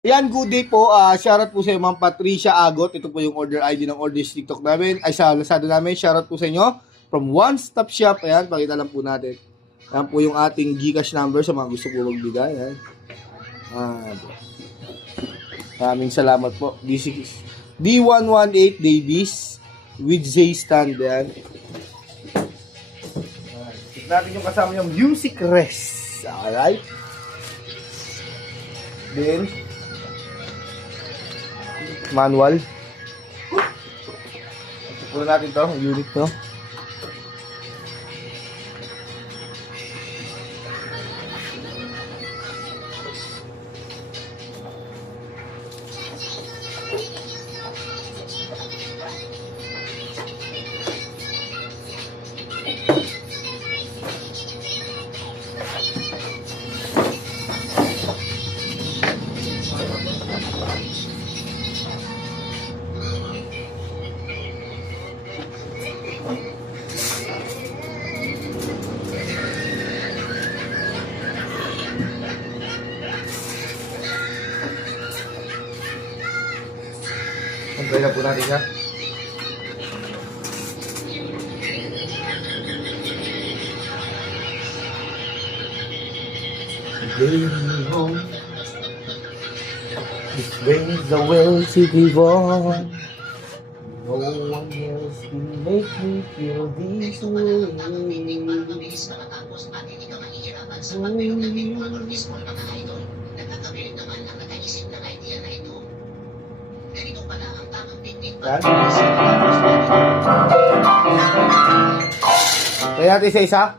Yan, good day po. Shoutout po sa Ma'am Patricia Agot. Ito po yung order ID ng Orders TikTok namin. Ay, sa Lazada namin. Shoutout po sa inyo. From One Stop Shop. Ayan, pakita lang po natin. Ayan po yung ating Gcash number sa mga gusto po magbigay. Ayan. Maraming salamat po. D118 Davis with Z stand. Ayan. Check natin yung kasama yung Music Rest. Alright. Then, manual. Puro natin to, unit to. Try na po natin siya. Going home, this brings the will to be born. No one else can make me feel this way. Kaya natin isa-isa.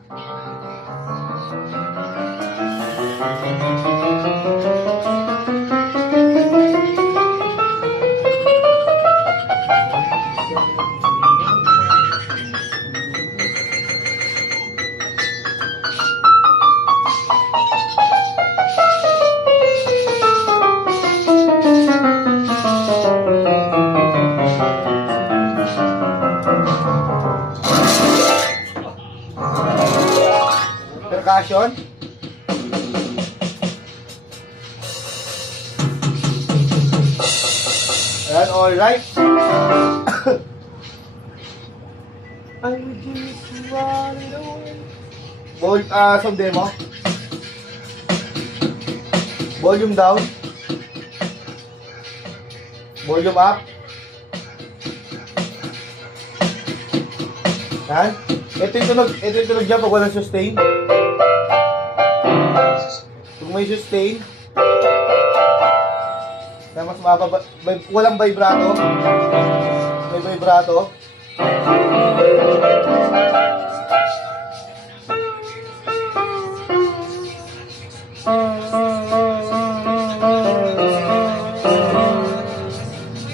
Percussion. Ayan, alright. I just run it away. Some demo. Volume down. Volume up. Ayan. Ito yung tunog dyan pag walang sustain. Kung may sustain, na mas mababa, walang vibrato. May vibrato.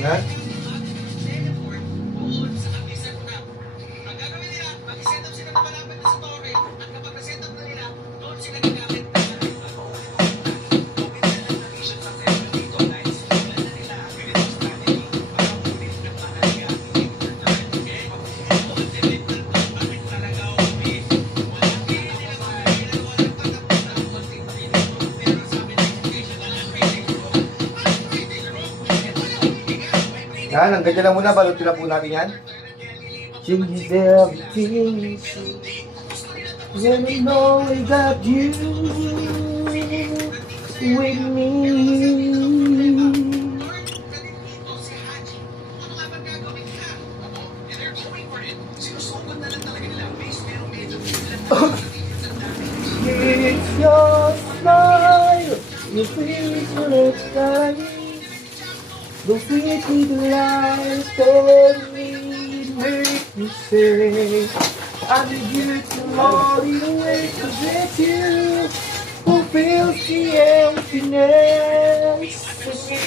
Yan. Yan, hanggang dyan lang muna. Balutin na po natin yan. Changes everything. When I know I got you with me. It's your smile, your face when it's time. The sweet lies told me, make me say, I need you to hold it away, 'cause it's you who fills the emptiness in me.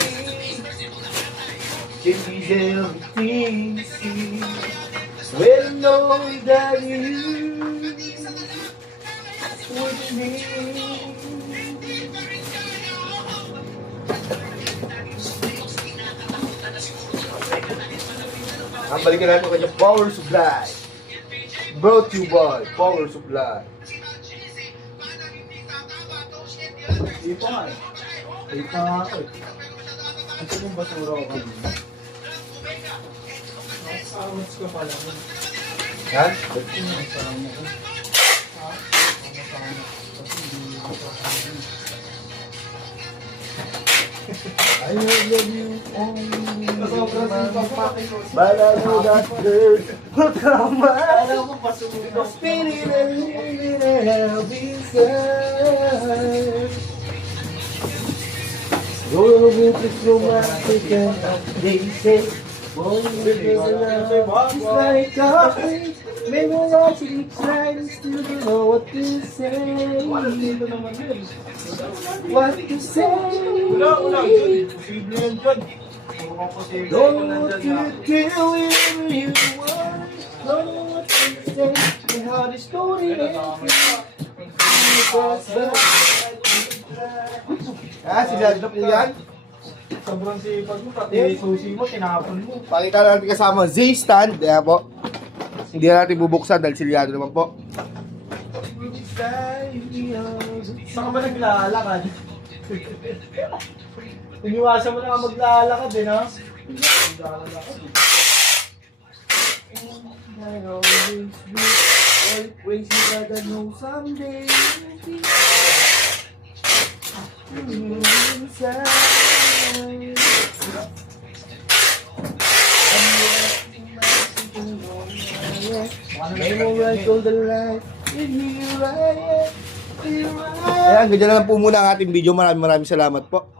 Changes everything, see, when I know that you with me. Ang balikan natin kanyang power supply. Brought to you by Power Supply. Ipon. Wait na nga ako eh. Ito yung basura ko kanina. Nakasawats ka pala. Yan? Ba't yun ang sarang mo ko? Ha? Nakasawats. Kasi hindi ko kasama. I love you only. But I know that girl will come out. The spirit and living hell beside. Roll with this romantic and they say, boy, it's like a place. Maybe I should try to still don't know what to say. What to say? Wala, Jun. Posible yan, Jun. Don't know what to do wherever you are. Don't know what to say. And how the story ends. Sila po yan. Sobrang sipag mo, pati susi mo, tinapon mo. Pakita natin kasama Z-stand. Kaya po. Hindi na natin bubuksan dahil silyado naman po. Saan ka ba naglalakad? Iniwasan mo na nga maglalakad eh, no? Naglalakad eh. I always wish, always you gotta know someday. Inside. Memorize all the life, and here I am, here I am. Ayan, ganyan na lang po muna ang ating video. Maraming salamat po.